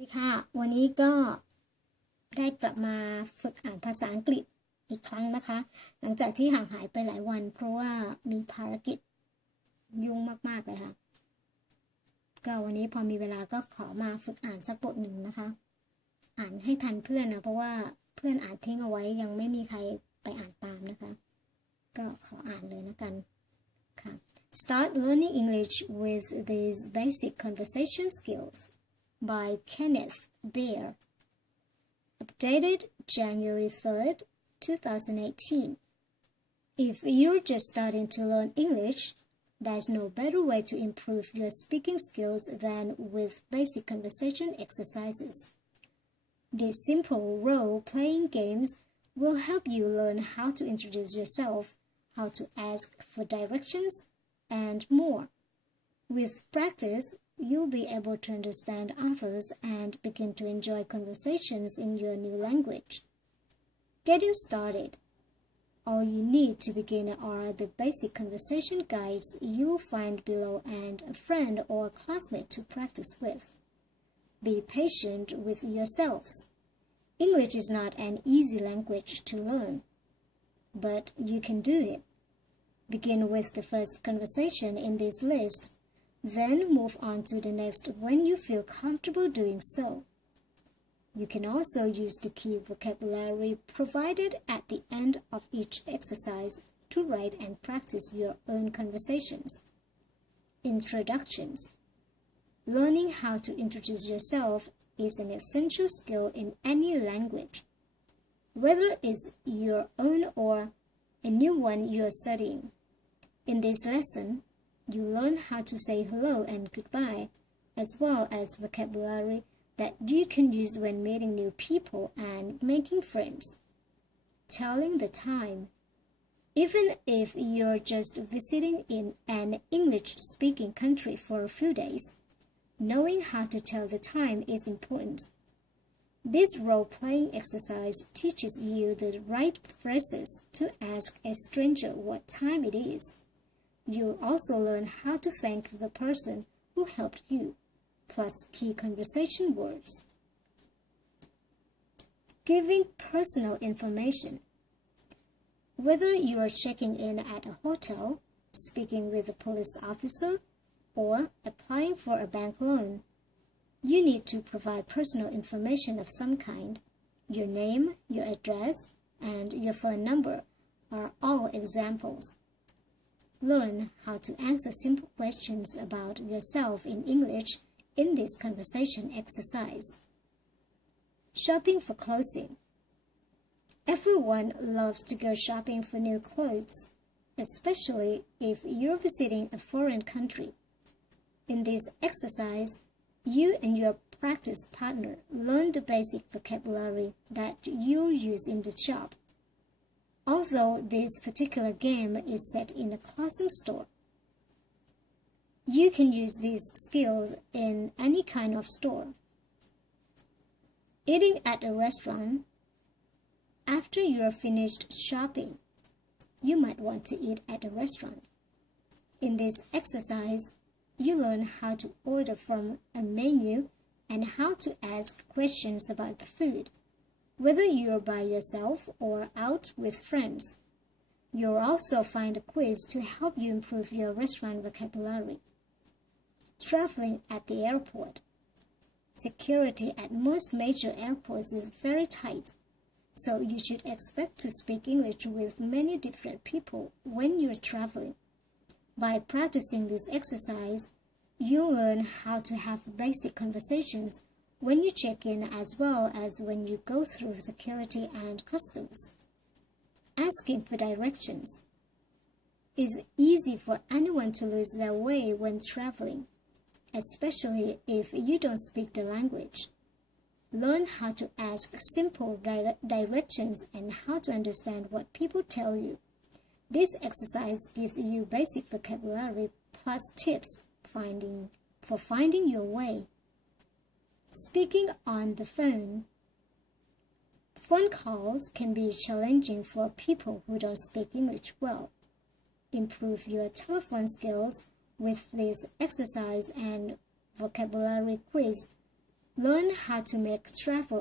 สวัสดีค่ะวันนี้ก็ได้กลับมาฝึกอ่านภาษาอังกฤษอีกครั้งนะคะหลังจากที่ห่างหายไปหลายวันเพราะว่ามีภารกิจยุ่งมากๆเลยค่ะก็วันนี้พอมีเวลาก็ขอมาฝึกอ่านสักบทหนึ่งนะคะอ่านให้ทันเพื่อนนะเพราะว่าเพื่อนอ่านทิ้งเอาไว้ยังไม่มีใครไปอ่านตามนะคะก็ขออ่านเลยนะกันค่ะ Start learning English with these basic conversation skills by Kenneth Baer. Updated January 3rd, 2018. If you're just starting to learn English, there's no better way to improve your speaking skills than with basic conversation exercises. These simple role-playing games will help you learn how to introduce yourself, how to ask for directions, and more. With practice, you'll be able to understand others and begin to enjoy conversations in your new language. Getting started. All you need to begin are the basic conversation guides you'll find below and a friend or a classmate to practice with. Be patient with yourselves. English is not an easy language to learn, but you can do it. Begin with the first conversation in this list, then move on to the next when you feel comfortable doing so. You can also use the key vocabulary provided at the end of each exercise to write and practice your own conversations. Introductions. Learning how to introduce yourself is an essential skill in any language, whether it's your own or a new one you're studying. In this lesson, you learn how to say hello and goodbye, as well as vocabulary that you can use when meeting new people and making friends. Telling the time. Even if you're just visiting in an English-speaking country for a few days, knowing how to tell the time is important. This role-playing exercise teaches you the right phrases to ask a stranger what time it is. You'll also learn how to thank the person who helped you, plus key conversation words. Giving personal information. Whether you are checking in at a hotel, speaking with a police officer, or applying for a bank loan, you need to provide personal information of some kind. Your name, your address, and your phone number are all examples. Learn how to answer simple questions about yourself in English in this conversation exercise. Shopping for clothing. Everyone loves to go shopping for new clothes, especially if you're visiting a foreign country. In this exercise, you and your practice partner learn the basic vocabulary that you'll use in the shop. Although this particular game is set in a clothing store, you can use these skills in any kind of store. Eating at a restaurant. After you're finished shopping, you might want to eat at a restaurant. In this exercise, you learn how to order from a menu and how to ask questions about the food, whether you're by yourself or out with friends. You'll also find a quiz to help you improve your restaurant vocabulary. Traveling at the airport. Security at most major airports is very tight, so you should expect to speak English with many different people when you're traveling. By practicing this exercise, you'll learn how to have basic conversations when you check in as well as when you go through security and customs. Asking for directions. It's easy for anyone to lose their way when traveling, especially if you don't speak the language. Learn how to ask simple directions and how to understand what people tell you. This exercise gives you basic vocabulary plus tips for finding your way. Speaking on the phone. Phone calls can be challenging for people who don't speak English well. Improve your telephone skills with this exercise and vocabulary quiz Learn how to make travel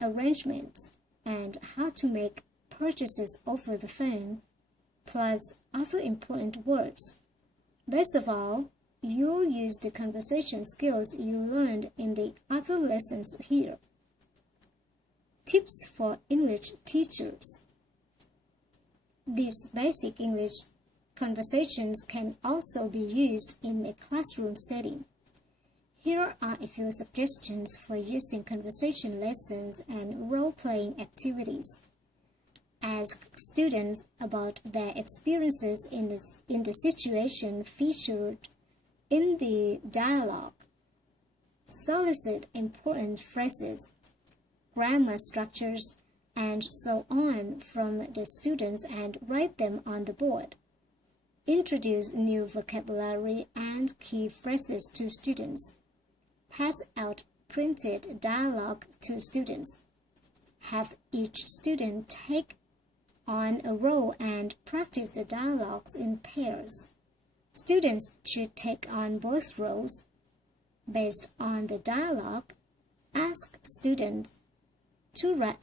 arrangements and how to make purchases over the phone, plus other important words. Best of all, you'll use the conversation skills you learned in the other lessons here. Tips for English teachers. These basic English conversations can also be used in a classroom setting. Here are a few suggestions for using conversation lessons and role-playing activities. Ask students about their experiences in the situation featured in the dialogue. Solicit important phrases, grammar structures, and so on from the students and write them on the board. Introduce new vocabulary and key phrases to students. Pass out printed dialogue to students. Have each student take on a role and practice the dialogues in pairs. Students should take on both roles. Based on the dialogue, ask students to write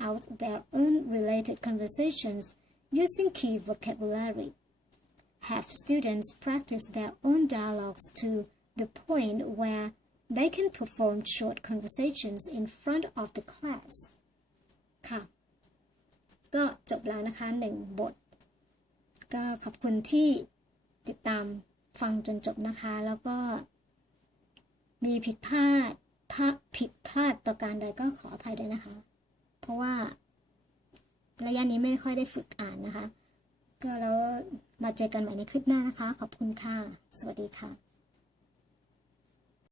out their own related conversations using key vocabulary. Have students practice their own dialogues to the point where they can perform short conversations in front of the class. ค่ะ ก็จบแล้วนะคะ1 บท ก็ขอบคุณที่ติดตามฟังจนจบนะคะ แล้วก็มีผิดพลาดประการใดก็ขออภัยด้วยนะคะ เพราะว่าระยะนี้ไม่ค่อยได้ฝึกอ่านนะคะ ก็แล้วมาเจอกันใหม่ในคลิปหน้านะคะ ขอบคุณค่ะ สวัสดีค่ะ